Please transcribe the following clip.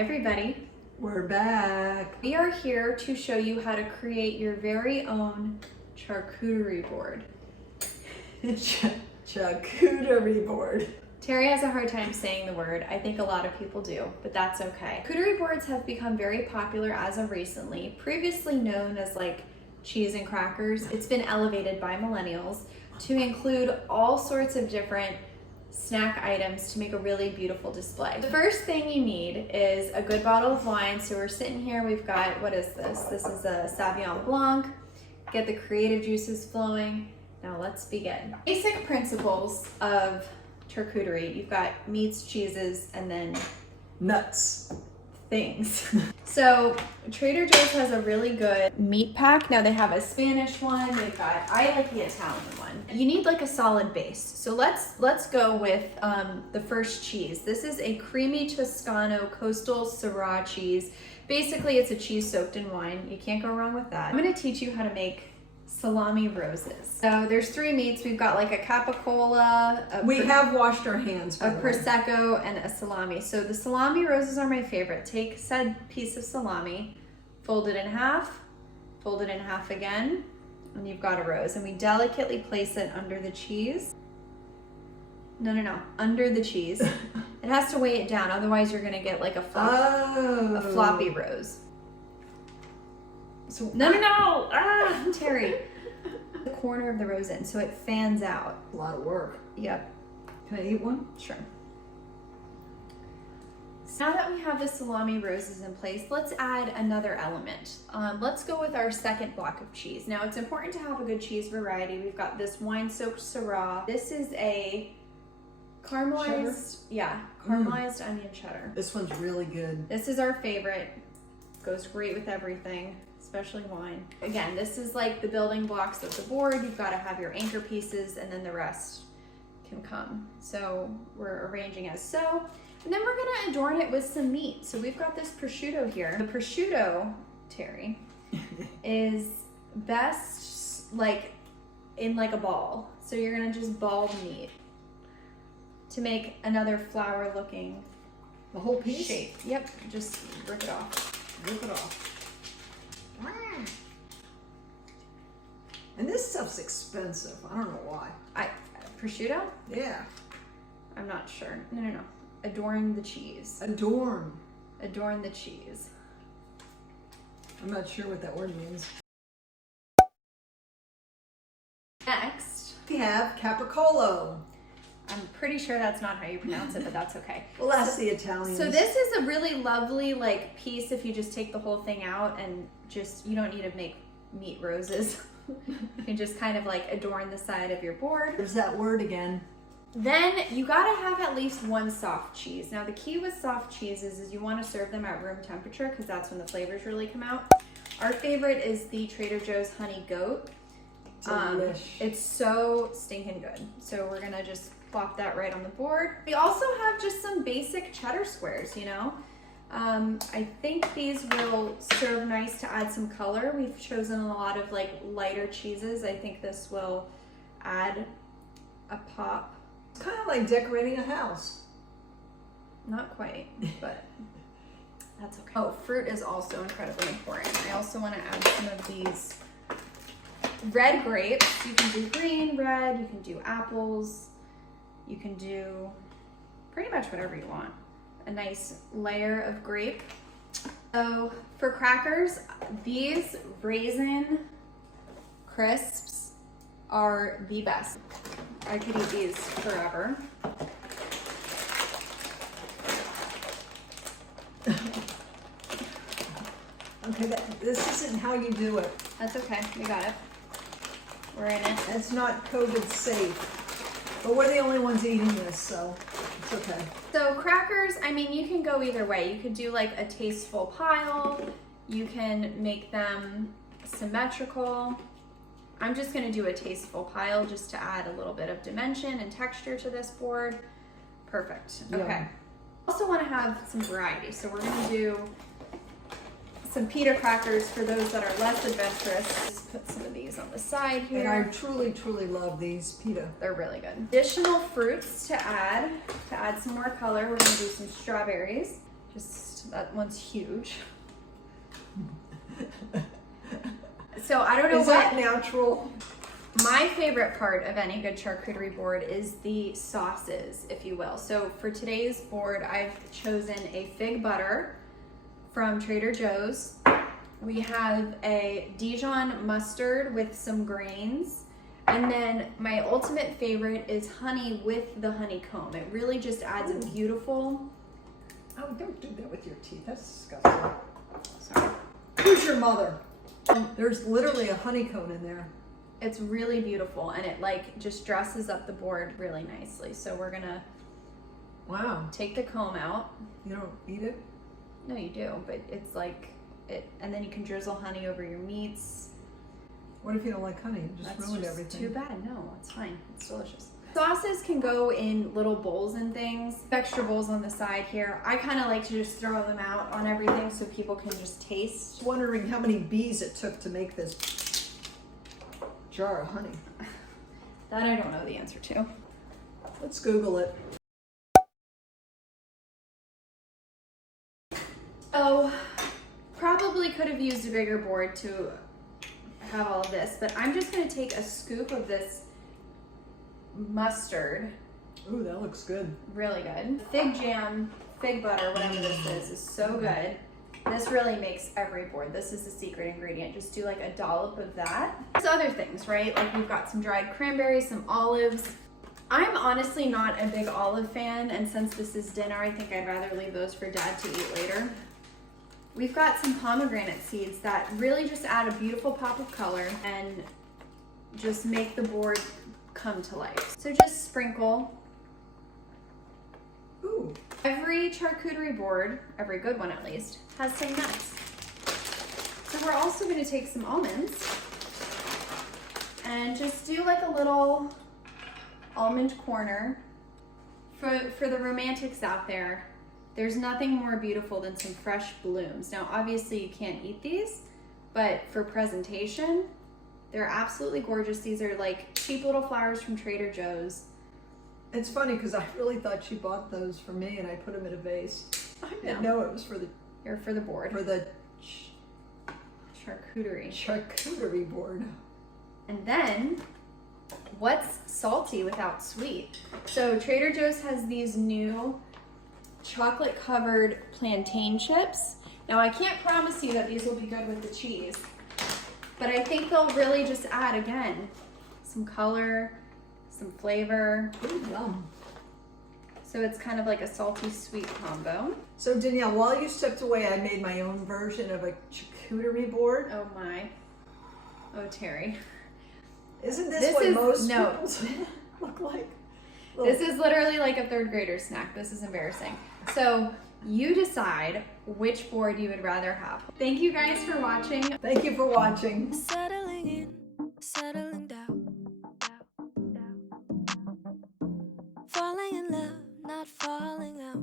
everybody. We're back. We are here to show you how to create your very own charcuterie board. Charcuterie board. Terry has a hard time saying the word. I think a lot of people do, but that's okay. Charcuterie boards have become very popular as of recently. Previously known as like cheese and crackers, it's been elevated by millennials to include all sorts of different snack items to make a really beautiful display. The first thing you need is a good bottle of wine. So we're sitting here, we've got, what is this? This is a Sauvignon Blanc. Get the creative juices flowing. Now let's begin. Basic principles of charcuterie. You've got meats, cheeses, and then nuts. Things. So Trader Joe's has a really good meat pack. Now they have a Spanish one. They've got, I like the Italian one. You need like a solid base. So let's go with the first cheese. This is a creamy Toscano coastal Syrah cheese. Basically it's a cheese soaked in wine. You can't go wrong with that. I'm gonna teach you how to make salami roses. So there's 3 meats. We've got like a capicola. We have washed our hands. A prosecco and a salami. So the salami roses are my favorite. Take said piece of salami, fold it in half again, and you've got a rose. And we delicately place it under the cheese. No, under the cheese. It has to weigh it down, otherwise you're gonna get like a floppy rose. So no, Terry. The corner of the rose in, so it fans out. A lot of work. Yep. Can I eat one? Sure. So now that we have the salami roses in place, let's add another element. Let's go with our second block of cheese. Now it's important to have a good cheese variety. We've got this wine-soaked Syrah. This is a caramelized, caramelized onion cheddar. This one's really good. This is our favorite. Goes great with everything, especially wine. Again, this is like the building blocks of the board. You've got to have your anchor pieces and then the rest can come. So we're arranging as so. And then we're gonna adorn it with some meat. So we've got this prosciutto here. The prosciutto, Terry, is best like in like a ball. So you're gonna just ball the meat to make another flower looking the whole piece shape. Yep, just rip it off. Rip it off. And this stuff's expensive. I don't know why. Prosciutto? Yeah. I'm not sure. No. Adorn the cheese. Adorn. Adorn the cheese. I'm not sure what that word means. Next, we have capricolo. I'm pretty sure that's not how you pronounce it, but that's okay. Well, that's the Italian. So this is a really lovely like piece if you just take the whole thing out and just, you don't need to make meat roses. You can just kind of like adorn the side of your board. There's that word again. Then you gotta have at least one soft cheese. Now the key with soft cheeses is you wanna serve them at room temperature because that's when the flavors really come out. Our favorite is the Trader Joe's Honey Goat. It's so stinking good. So we're gonna just plop that right on the board. We also have just some basic cheddar squares, you know. I think these will serve nice to add some color. We've chosen a lot of like lighter cheeses. I think this will add a pop. It's kind of like decorating a house. Not quite, but that's okay. Oh, fruit is also incredibly important. I also want to add some of these red grapes. You can do green, red, you can do apples. You can do pretty much whatever you want. A nice layer of grape. So for crackers, these raisin crisps are the best. I could eat these forever. Okay, this isn't how you do it. That's okay, we got it. We're in it. It's not COVID safe. But we're the only ones eating this, so it's okay. So crackers, I mean, you can go either way. You could do like a tasteful pile. You can make them symmetrical. I'm just gonna do a tasteful pile just to add a little bit of dimension and texture to this board. Perfect, okay. Yeah. Also wanna have some variety. So we're gonna do some pita crackers for those that are less adventurous. Just put some of these on the side here. And I truly, truly love these pita. They're really good. Additional fruits to add some more color. We're gonna do some strawberries. Just, that one's huge. So I don't know Is that natural? My favorite part of any good charcuterie board is the sauces, if you will. So for today's board, I've chosen a fig butter from Trader Joe's. We have a Dijon mustard with some grains. And then my ultimate favorite is honey with the honeycomb. It really just adds a beautiful... Oh, don't do that with your teeth. That's disgusting. Sorry. Who's your mother? There's literally a honeycomb in there. It's really beautiful, and it like just dresses up the board really nicely. So we're gonna take the comb out. You don't eat it? No, you do, but it's like it, and then you can drizzle honey over your meats. What if you don't like honey? Just ruin everything. Too bad. No, it's fine. It's delicious. Sauces can go in little bowls and things. Extra bowls on the side here. I kind of like to just throw them out on everything so people can just taste. Wondering how many bees it took to make this jar of honey. That I don't know the answer to. Let's Google it. Oh, probably could have used a bigger board to have all of this, but I'm just going to take a scoop of this mustard. Ooh, that looks good. Really good. Fig jam, fig butter, whatever this is so good. This really makes every board. This is the secret ingredient. Just do like a dollop of that. There's other things, right? Like we've got some dried cranberries, some olives. I'm honestly not a big olive fan, and since this is dinner, I think I'd rather leave those for Dad to eat later. We've got some pomegranate seeds that really just add a beautiful pop of color and just make the board come to life. So just sprinkle. Ooh. Every charcuterie board, every good one at least, has some nuts. So we're also going to take some almonds and just do like a little almond corner. For the romantics out there, there's nothing more beautiful than some fresh blooms. Now, obviously you can't eat these, but for presentation, they're absolutely gorgeous. These are like cheap little flowers from Trader Joe's. It's funny because I really thought she bought those for me and I put them in a vase. I didn't know it was for the... They're for the board. For the... Charcuterie board. And then, what's salty without sweet? So Trader Joe's has these new chocolate covered plantain chips. Now I can't promise you that these will be good with the cheese, but I think they'll really just add, again, some color, some flavor. Ooh, yum. So it's kind of like a salty sweet combo. So Danielle, while you stepped away, I made my own version of a charcuterie board. Oh my. Oh Terry. Isn't this what most no. people look like? This is literally like a third grader snack. This is embarrassing. So you decide which board you would rather have. Thank you guys for watching. Thank you for watching. Settling in, settling down. Falling in love, not falling out.